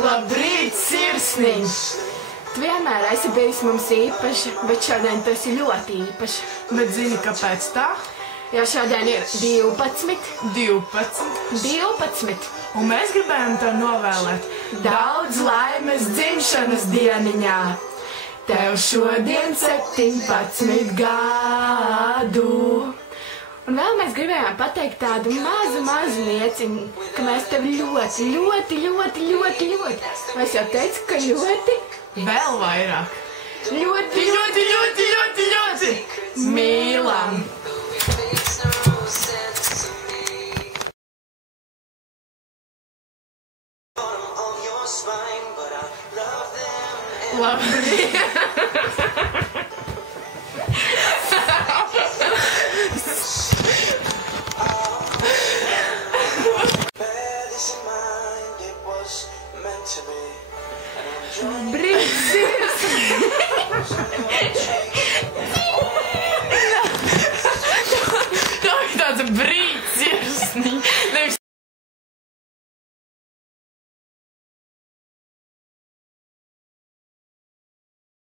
Labrīt, sirsniņš! Tu vienmēr esi bijis mums īpašs, bet šodien tu esi ļoti īpašs. Bet zini, kāpēc tā? Jo šodien ir 12. 12. Un mēs gribējām tev novēlēt Daudz laimes dzimšanas dieniņā. Tev šodien 17 gadu. Un vēl mēs gribējām pateikt tādu mazu lieciņu, ka mēs tevi ļoti. Vai es jau teicu, ka ļoti? vēl vairāk. Ļoti mīlam. Labi. Brīdis!